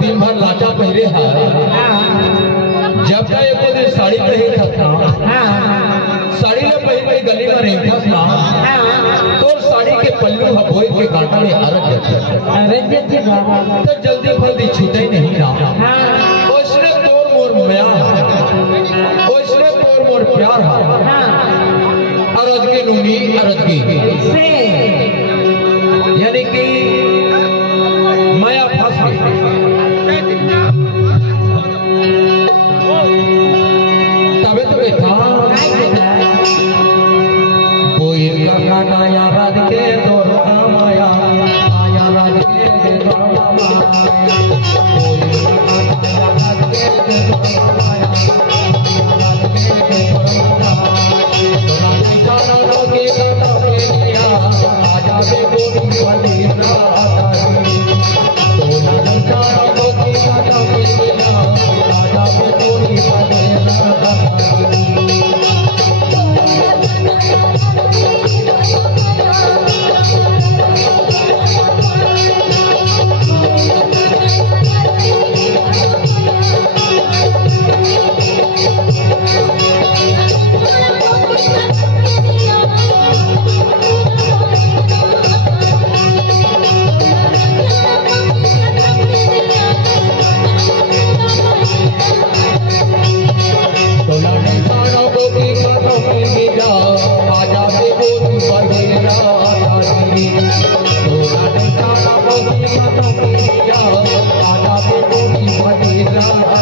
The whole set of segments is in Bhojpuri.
दिन भर लाटा पहरे है जब का एक दिन साड़ी पहरे था साड़ी ले पहरे गली में रेखा था तो साड़ी के पल्लू हबोई के कांटा में अरग जाते तो जल्दी फल्दी छूटे नहीं रहा उसने तोर मोर माया उसने तोर मोर प्यार अरज के नूनी अरज की यानी कि माया फंस गई तबे तो बैठा कोई काना या राज के तोर माया आया राज के तोर माया कोई काना या राज के तोर माया राज के तोर माया तोरा निकाला लोगे काटा पे लिया आजा बे गोरी वाली रात तोरा निकाला लोगे काटा पे लिया आजा बे गोरी वाली रात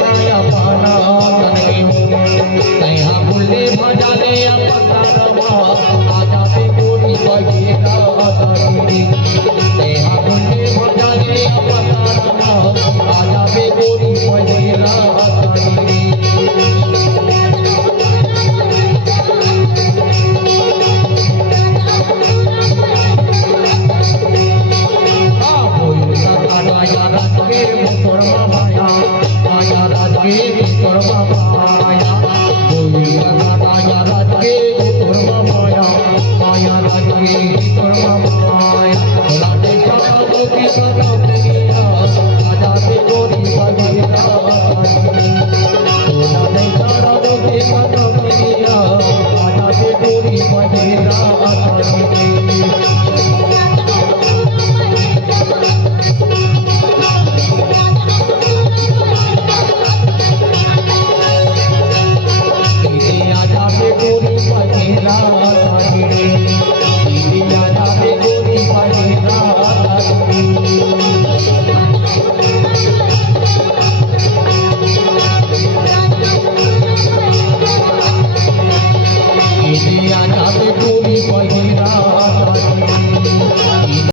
बनाया पाना तनगे तैहा बुल्ले भजाले पतारमा आजा पे गोरी बगेरा दारी तैहा बुल्ले भजाले पतारमा आजा पे गोरी बगेरा दारी आया राज के तोरमा माया आया राज के तोरमा माया कोई लगा आया राज के तोरमा माया आया राज के तोरमा माया लाडे चला गोपी का दुनिया आजा से गोरी बगेरा लाडे चला गोपी का दुनिया आजा से गोरी बगेरा